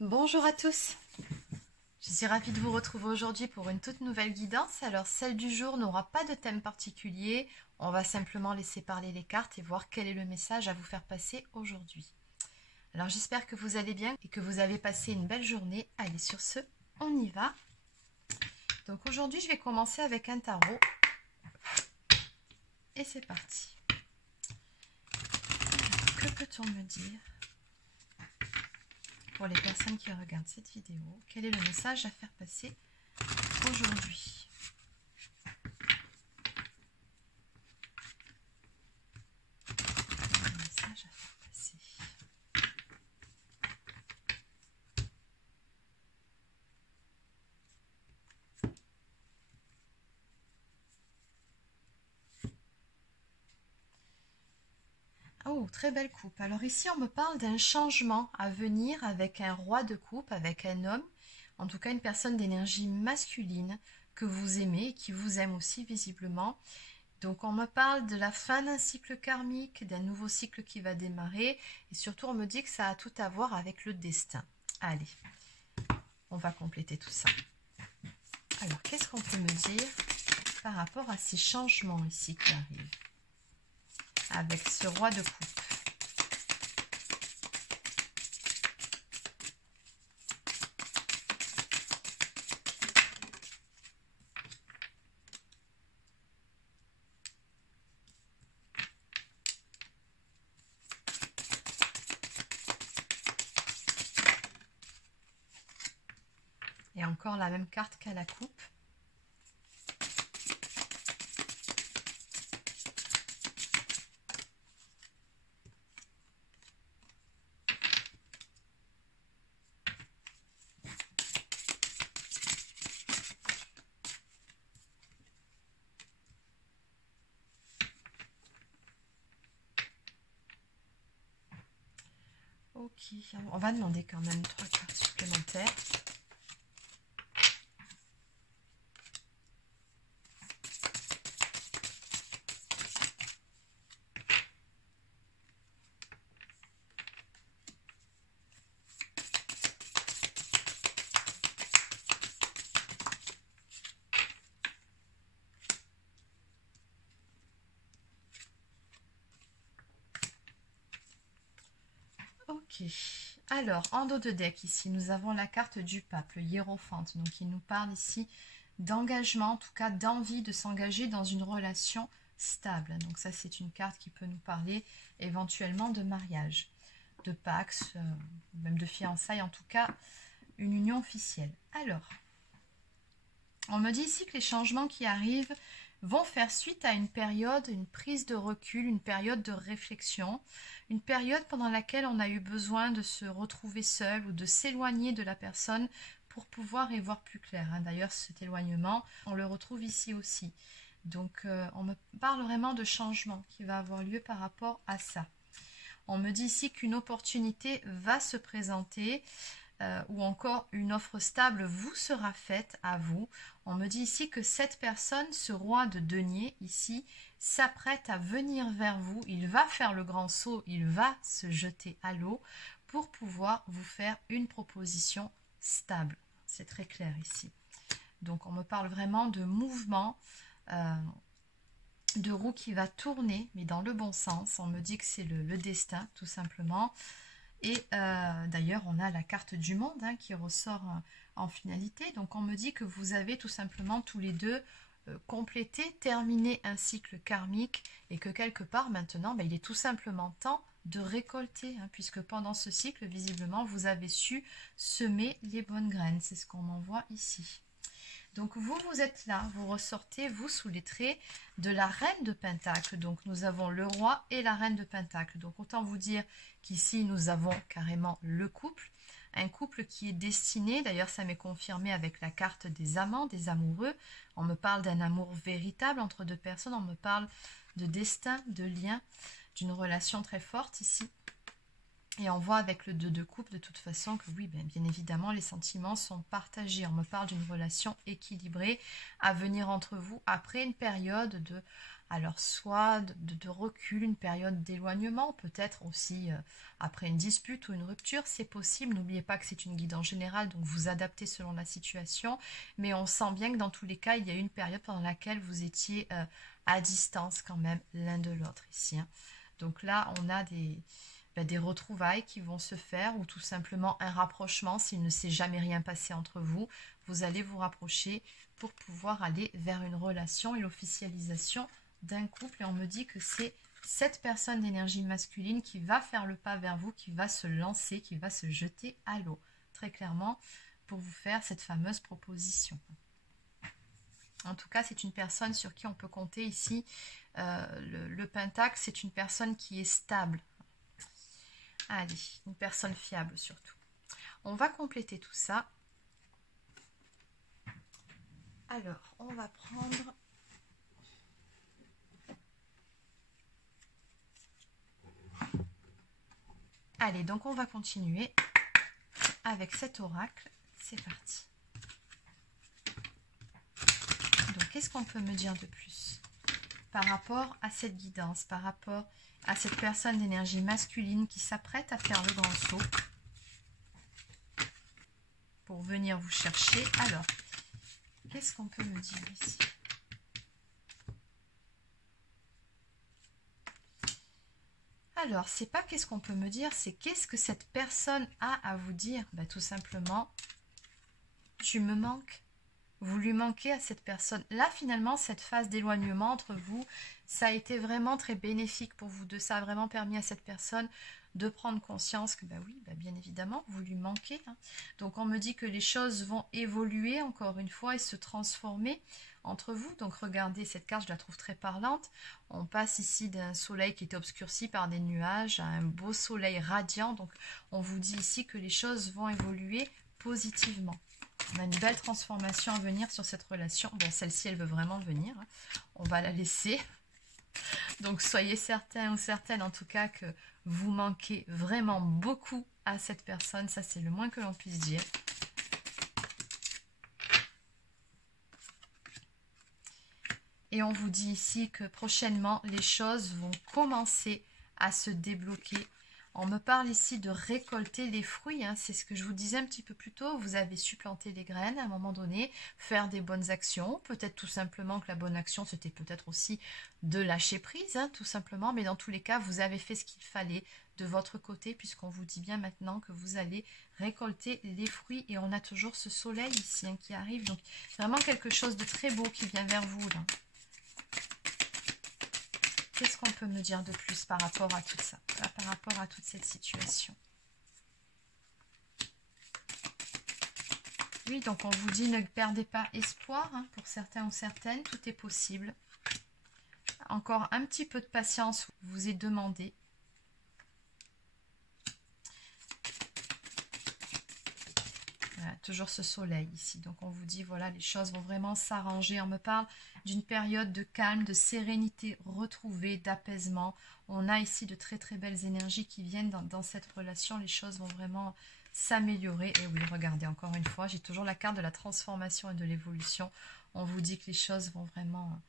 Bonjour à tous, je suis ravie de vous retrouver aujourd'hui pour une toute nouvelle guidance. Alors celle du jour n'aura pas de thème particulier, on va simplement laisser parler les cartes et voir quel est le message à vous faire passer aujourd'hui. Alors j'espère que vous allez bien et que vous avez passé une belle journée. Allez, sur ce, on y va. Donc aujourd'hui je vais commencer avec un tarot et c'est parti. Alors, que peut-on me dire pour les personnes qui regardent cette vidéo? Quel est le message à faire passer aujourd'hui? Le message à faire passer. Oh, très belle coupe. Alors ici, on me parle d'un changement à venir avec un roi de coupe, avec un homme, en tout cas une personne d'énergie masculine que vous aimez et qui vous aime aussi visiblement. Donc on me parle de la fin d'un cycle karmique, d'un nouveau cycle qui va démarrer et surtout on me dit que ça a tout à voir avec le destin. Allez, on va compléter tout ça. Alors qu'est-ce qu'on peut me dire par rapport à ces changements ici qui arrivent avec ce roi de coupe? Et encore la même carte qu'à la coupe. Ok, on va demander quand même 3 cartes supplémentaires. Ok, alors en dos de deck ici nous avons la carte du pape, le hiérophante, donc il nous parle ici d'engagement, en tout cas d'envie de s'engager dans une relation stable. Donc ça c'est une carte qui peut nous parler éventuellement de mariage, de pax, même de fiançailles, en tout cas une union officielle. Alors, on me dit ici que les changements qui arrivent vont faire suite à une période, une prise de recul, une période de réflexion, une période pendant laquelle on a eu besoin de se retrouver seul ou de s'éloigner de la personne pour pouvoir y voir plus clair. D'ailleurs, cet éloignement, on le retrouve ici aussi. Donc, on me parle vraiment de changement qui va avoir lieu par rapport à ça. On me dit ici qu'une opportunité va se présenter ou encore une offre stable vous sera faite à vous. On me dit ici que cette personne, ce roi de denier ici, s'apprête à venir vers vous. Il va faire le grand saut, il va se jeter à l'eau pour pouvoir vous faire une proposition stable. C'est très clair ici. Donc on me parle vraiment de mouvement, de roue qui va tourner, mais dans le bon sens. On me dit que c'est le destin, tout simplement. Et d'ailleurs, on a la carte du monde qui ressort en finalité. Donc, on me dit que vous avez tout simplement tous les deux complété, terminé un cycle karmique et que quelque part, maintenant, il est tout simplement temps de récolter, puisque pendant ce cycle, visiblement, vous avez su semer les bonnes graines. C'est ce qu'on m'envoie ici. Donc vous, vous êtes là, vous ressortez, vous, sous les traits de la reine de Pentacle. Donc nous avons le roi et la reine de Pentacle. Donc autant vous dire qu'ici, nous avons carrément le couple. Un couple qui est destiné, d'ailleurs ça m'est confirmé avec la carte des amants, des amoureux. On me parle d'un amour véritable entre deux personnes, on me parle de destin, de lien, d'une relation très forte ici. Et on voit avec le 2 de coupe de toute façon que oui, bien évidemment, les sentiments sont partagés. On me parle d'une relation équilibrée à venir entre vous après une période de Alors, soit de recul, une période d'éloignement, peut-être aussi après une dispute ou une rupture, c'est possible. N'oubliez pas que c'est une guide en général, donc vous adaptez selon la situation. Mais on sent bien que dans tous les cas, il y a eu une période pendant laquelle vous étiez à distance quand même l'un de l'autre ici, hein. Donc là, on a des retrouvailles qui vont se faire ou tout simplement un rapprochement. S'il ne s'est jamais rien passé entre vous, vous allez vous rapprocher pour pouvoir aller vers une relation et l'officialisation d'un couple. Et on me dit que c'est cette personne d'énergie masculine qui va faire le pas vers vous, qui va se lancer, qui va se jeter à l'eau, très clairement, pour vous faire cette fameuse proposition. En tout cas, c'est une personne sur qui on peut compter ici. Le pentacle, c'est une personne qui est stable. Allez, une personne fiable surtout. On va compléter tout ça. Alors, on va prendre... Allez, donc on va continuer avec cet oracle. C'est parti. Donc, qu'est-ce qu'on peut me dire de plus par rapport à cette guidance, par rapport à cette personne d'énergie masculine qui s'apprête à faire le grand saut pour venir vous chercher? Alors, qu'est-ce qu'on peut me dire ici? Alors, c'est pas qu'est-ce qu'on peut me dire, c'est qu'est-ce que cette personne a à vous dire? Bah, tout simplement, tu me manques. Vous lui manquez à cette personne. Là, finalement, cette phase d'éloignement entre vous, ça a été vraiment très bénéfique pour vous deux. Ça a vraiment permis à cette personne de prendre conscience que, bah oui, bah bien évidemment, vous lui manquez, hein. Donc, on me dit que les choses vont évoluer, encore une fois, et se transformer entre vous. Donc, regardez, cette carte, je la trouve très parlante. On passe ici d'un soleil qui était obscurci par des nuages à un beau soleil radiant. Donc, on vous dit ici que les choses vont évoluer positivement. On a une belle transformation à venir sur cette relation. Bon, celle-ci, elle veut vraiment venir, hein. On va la laisser. Donc, soyez certains ou certaines, en tout cas, que vous manquez vraiment beaucoup à cette personne. Ça, c'est le moins que l'on puisse dire. Et on vous dit ici que prochainement, les choses vont commencer à se débloquer. On me parle ici de récolter les fruits, hein. C'est ce que je vous disais un petit peu plus tôt. Vous avez su planter les graines à un moment donné, faire des bonnes actions. Peut-être tout simplement que la bonne action, c'était peut-être aussi de lâcher prise, hein, tout simplement. Mais dans tous les cas, vous avez fait ce qu'il fallait de votre côté, puisqu'on vous dit bien maintenant que vous allez récolter les fruits. Et on a toujours ce soleil ici, hein, qui arrive. Donc, vraiment quelque chose de très beau qui vient vers vous, là. Qu'est-ce qu'on peut me dire de plus par rapport à tout ça, par rapport à toute cette situation? Oui, donc on vous dit ne perdez pas espoir, hein, pour certains ou certaines, tout est possible. Encore un petit peu de patience vous est demandé. Voilà, toujours ce soleil ici. Donc on vous dit, voilà, les choses vont vraiment s'arranger. On me parle d'une période de calme, de sérénité retrouvée, d'apaisement. On a ici de très très belles énergies qui viennent dans cette relation. Les choses vont vraiment s'améliorer. Et oui, regardez, encore une fois, j'ai toujours la carte de la transformation et de l'évolution. On vous dit que les choses vont vraiment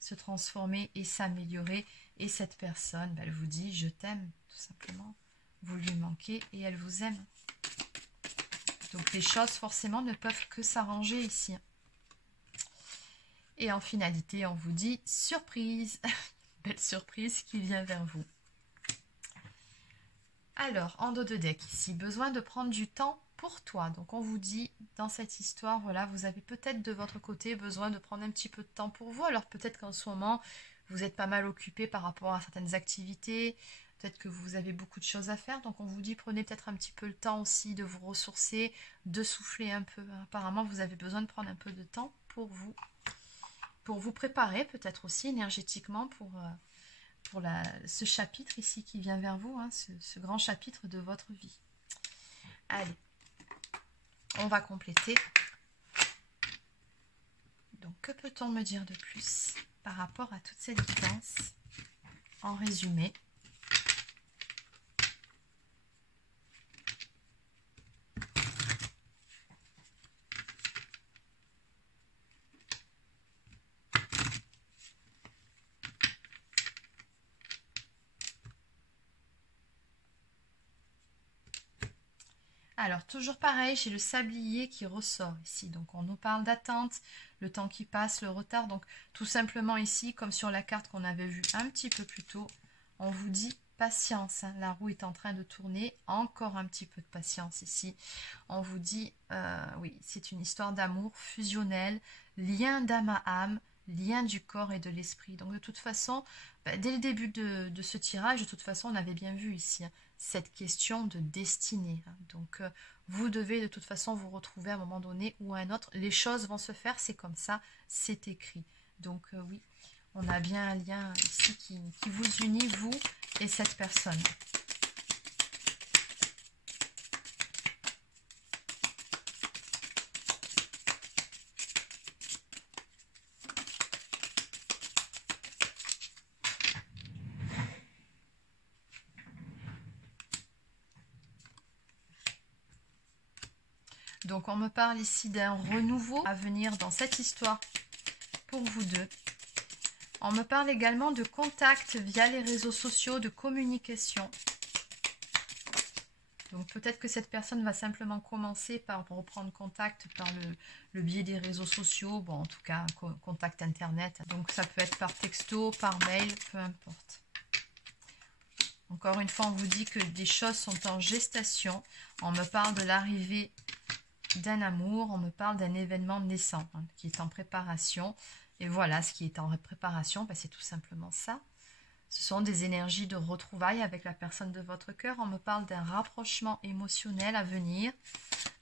se transformer et s'améliorer. Et cette personne, elle vous dit, je t'aime, tout simplement. Vous lui manquez et elle vous aime. Donc les choses forcément ne peuvent que s'arranger ici. Et en finalité, on vous dit surprise. Belle surprise qui vient vers vous. Alors, en dos de deck ici, besoin de prendre du temps pour toi. Donc on vous dit dans cette histoire, voilà, vous avez peut-être de votre côté besoin de prendre un petit peu de temps pour vous. Alors peut-être qu'en ce moment, vous êtes pas mal occupé par rapport à certaines activités. Peut-être que vous avez beaucoup de choses à faire, donc on vous dit prenez peut-être un petit peu le temps aussi de vous ressourcer, de souffler un peu. Apparemment, vous avez besoin de prendre un peu de temps pour vous préparer, peut-être aussi énergétiquement pour ce chapitre ici qui vient vers vous, hein, ce grand chapitre de votre vie. Allez, on va compléter. Donc, que peut-on me dire de plus par rapport à toute cette guidance en résumé? Alors, toujours pareil, j'ai le sablier qui ressort ici. Donc, on nous parle d'attente, le temps qui passe, le retard. Donc, tout simplement ici, comme sur la carte qu'on avait vue un petit peu plus tôt, on vous dit patience. Hein. La roue est en train de tourner. Encore un petit peu de patience ici. On vous dit, oui, c'est une histoire d'amour fusionnel, lien d'âme à âme, lien du corps et de l'esprit. Donc, de toute façon, dès le début de ce tirage, de toute façon, on avait bien vu ici hein, cette question de destinée. Hein. Donc, vous devez de toute façon vous retrouver à un moment donné ou à un autre. Les choses vont se faire, c'est comme ça, c'est écrit. Donc, oui, on a bien un lien ici qui vous unit, vous et cette personne. Donc, on me parle ici d'un renouveau à venir dans cette histoire pour vous deux. On me parle également de contact via les réseaux sociaux, de communication. Donc, peut-être que cette personne va simplement commencer par reprendre contact par le biais des réseaux sociaux. Bon, en tout cas, contact internet. Donc, ça peut être par texto, par mail, peu importe. Encore une fois, on vous dit que des choses sont en gestation. On me parle de l'arrivée d'un amour, on me parle d'un événement naissant hein, qui est en préparation. Et voilà, ce qui est en préparation, ben, c'est tout simplement ça. Ce sont des énergies de retrouvailles avec la personne de votre cœur. On me parle d'un rapprochement émotionnel à venir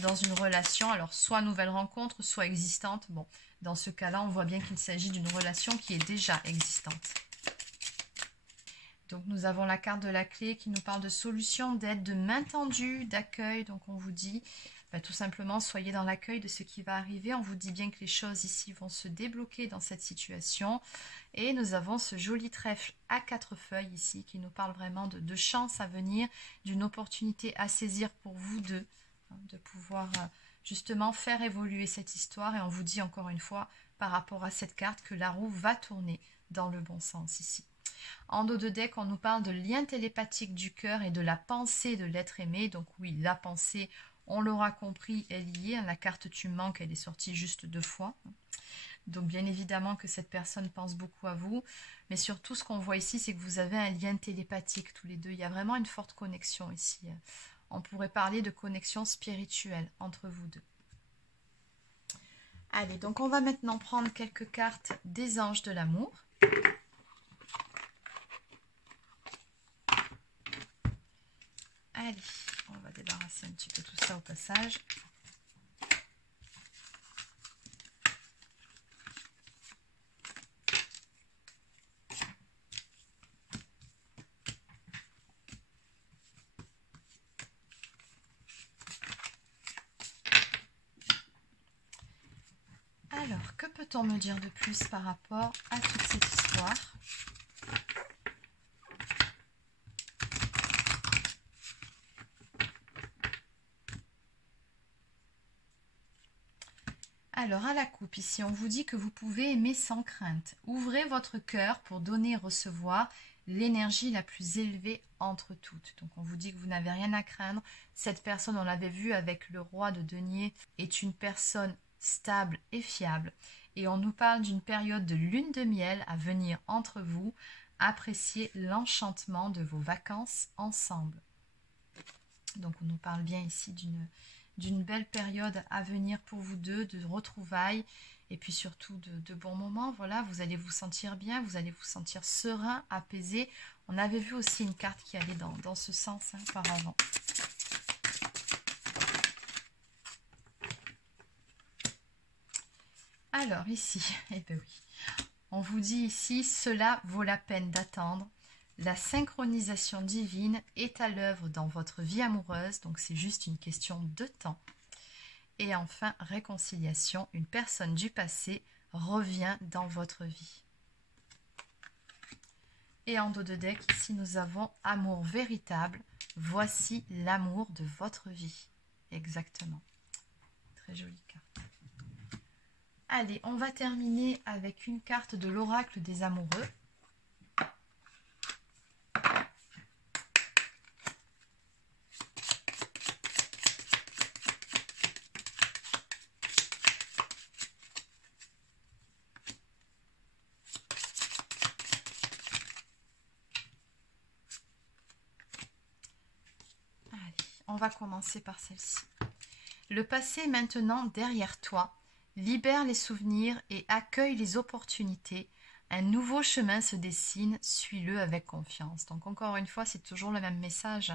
dans une relation. Alors, soit nouvelle rencontre, soit existante. Bon, dans ce cas-là, on voit bien qu'il s'agit d'une relation qui est déjà existante. Donc, nous avons la carte de la clé qui nous parle de solution, d'aide, de main tendue, d'accueil. Donc, on vous dit... tout simplement, soyez dans l'accueil de ce qui va arriver. On vous dit bien que les choses ici vont se débloquer dans cette situation. Et nous avons ce joli trèfle à 4 feuilles ici qui nous parle vraiment de chance à venir, d'une opportunité à saisir pour vous deux, hein, de pouvoir justement faire évoluer cette histoire. Et on vous dit encore une fois, par rapport à cette carte, que la roue va tourner dans le bon sens ici. En dos de deck, on nous parle de lien télépathique du cœur et de la pensée de l'être aimé. Donc oui, la pensée... On l'aura compris, elle y est. La carte tu me manques, elle est sortie juste 2 fois. Donc bien évidemment que cette personne pense beaucoup à vous. Mais surtout, ce qu'on voit ici, c'est que vous avez un lien télépathique tous les deux. Il y a vraiment une forte connexion ici. On pourrait parler de connexion spirituelle entre vous deux. Allez, donc on va maintenant prendre quelques cartes des anges de l'amour. Allez, on va débarrasser un petit peu tout ça au passage. Alors, que peut-on me dire de plus par rapport à toute cette histoire ? Alors, à la coupe, ici, on vous dit que vous pouvez aimer sans crainte. Ouvrez votre cœur pour donner et recevoir l'énergie la plus élevée entre toutes. Donc, on vous dit que vous n'avez rien à craindre. Cette personne, on l'avait vu avec le roi de denier, est une personne stable et fiable. Et on nous parle d'une période de lune de miel à venir entre vous. Appréciez l'enchantement de vos vacances ensemble. Donc, on nous parle bien ici d'une belle période à venir pour vous deux, de retrouvailles et puis surtout de bons moments. Voilà, vous allez vous sentir bien, vous allez vous sentir serein, apaisé. On avait vu aussi une carte qui allait dans ce sens hein, auparavant. Alors ici, eh bien oui, on vous dit ici, cela vaut la peine d'attendre. La synchronisation divine est à l'œuvre dans votre vie amoureuse, donc c'est juste une question de temps. Et enfin, réconciliation, une personne du passé revient dans votre vie. Et en dos de deck, ici nous avons amour véritable, voici l'amour de votre vie. Exactement. Très jolie carte. Allez, on va terminer avec une carte de l'oracle des amoureux. On va commencer par celle-ci. Le passé est maintenant derrière toi. Libère les souvenirs et accueille les opportunités. Un nouveau chemin se dessine, suis-le avec confiance. Donc encore une fois, c'est toujours le même message.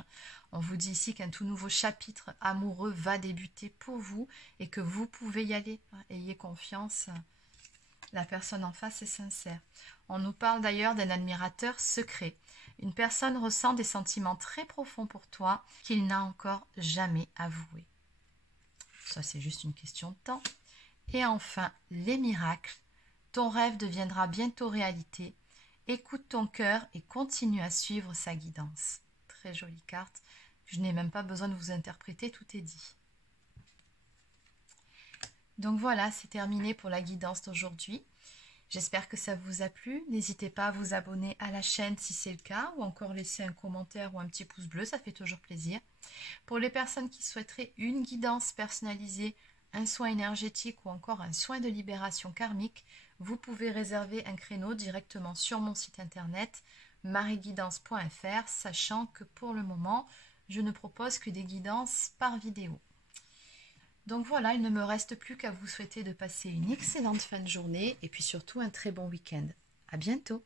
On vous dit ici qu'un tout nouveau chapitre amoureux va débuter pour vous et que vous pouvez y aller. Ayez confiance, la personne en face est sincère. On nous parle d'ailleurs d'un admirateur secret. Une personne ressent des sentiments très profonds pour toi qu'il n'a encore jamais avoués. Ça, c'est juste une question de temps. Et enfin, les miracles. Ton rêve deviendra bientôt réalité. Écoute ton cœur et continue à suivre sa guidance. Très jolie carte. Je n'ai même pas besoin de vous interpréter, tout est dit. Donc voilà, c'est terminé pour la guidance d'aujourd'hui. J'espère que ça vous a plu. N'hésitez pas à vous abonner à la chaîne si c'est le cas, ou encore laisser un commentaire ou un petit pouce bleu, ça fait toujours plaisir. Pour les personnes qui souhaiteraient une guidance personnalisée, un soin énergétique ou encore un soin de libération karmique, vous pouvez réserver un créneau directement sur mon site internet marieguidance.fr, sachant que pour le moment, je ne propose que des guidances par vidéo. Donc voilà, il ne me reste plus qu'à vous souhaiter de passer une excellente fin de journée et puis surtout un très bon week-end. À bientôt!